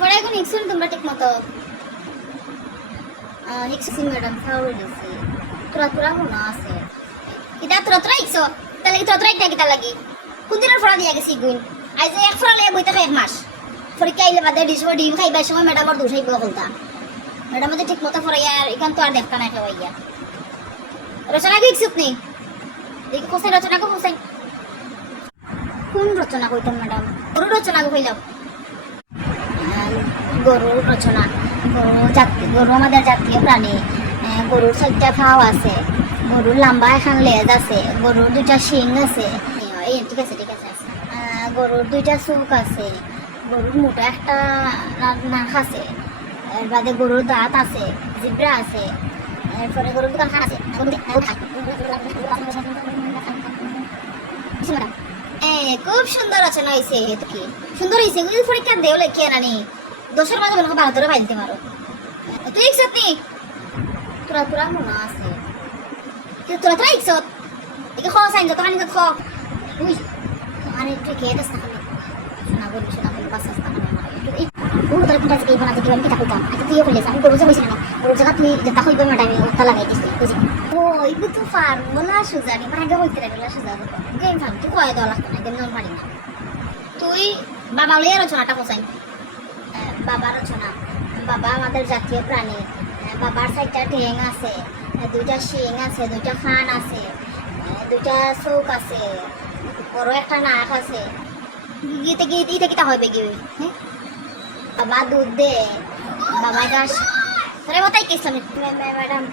পরে এখন ইকসুন তোমরা ঠিক মতো ইকসি ম্যাডাম খাওয়াই দিছি তোরা মনে আছে কিতা তোরা ইকসো তাহলে তোরা একটা কিতা লাগি কোন দিনের ফড়া দিয়া গেছি গুণ আজ এক ফড়া লিয়ে বইতে এক মাস পরীক্ষা আইলে বাদে ডিম খাইবার সময় ম্যাডামর দুষাই বলতা ম্যাডাম যে ঠিক মতো ফড়াইয়া এখান তো আর দেখতা না খাওয়াইয়া রচনা কি ইকসুত নেই দেখি কোথায় রচনা কো কোথায় কোন রচনা কইতাম ম্যাডাম গরুর রচনা কো কইলাম গরুর রচনা গরু আমাদের জাতীয় প্রাণী গরুর 4টা পাও আছে গরুর লম্বা এখন লেজ আছে গরুর 2টা শিং আছে ঠিক আছে গরুর 2টা চোখ আছে গরুর মোটা একটা নাক আছে এর বাদে গরুর দাঁত আছে জিব্রা আছে এরপরে গরুর দোকান খান আছে খুব সুন্দর রচনা হয়েছে কি সুন্দর হয়েছে পরীক্ষা দেও লেখে নানি দোষের মাঝে মনে ভালো ধরে ভাই দিতে পারো তুই ইকসত নি তোরা মনে আছে তোরা ইকসত একে খাওয়া সাইন যত খানি খ উই আরে তুই খেয়ে দেস না বলি বাস তাহলে কোনটা থেকে বানাতে কি আমি কিতা কইতাম আচ্ছা তুইও বলিস আমি গরু যাবইছি না গরু জায়গা তুই যেটা হইবে ম্যাডাম ওটা লাগাই দিছি বুঝি ও ইগু তো ফার্মুলা সুজানি মানে আগে হইতে লাগলা সুজা গেম ফার্ম তুই কয় দলা না গেম নাম পারি না তুই বাবা লইয়া রচনাটা কোসাই বাবা রচনা বাবা আমাদের জাতীয় প্রাণী বাবার 4টা ঠ্যাং আছে 2টা শিং আছে 2টা কান আছে 2টা চোখ আছে বড় একটা নাক আছে গীতে কিতা হইবে কি হ্যাঁ বাবা দুধ দে বাবা গাছ তোরে মতাই কেছিলাম ম্যাডাম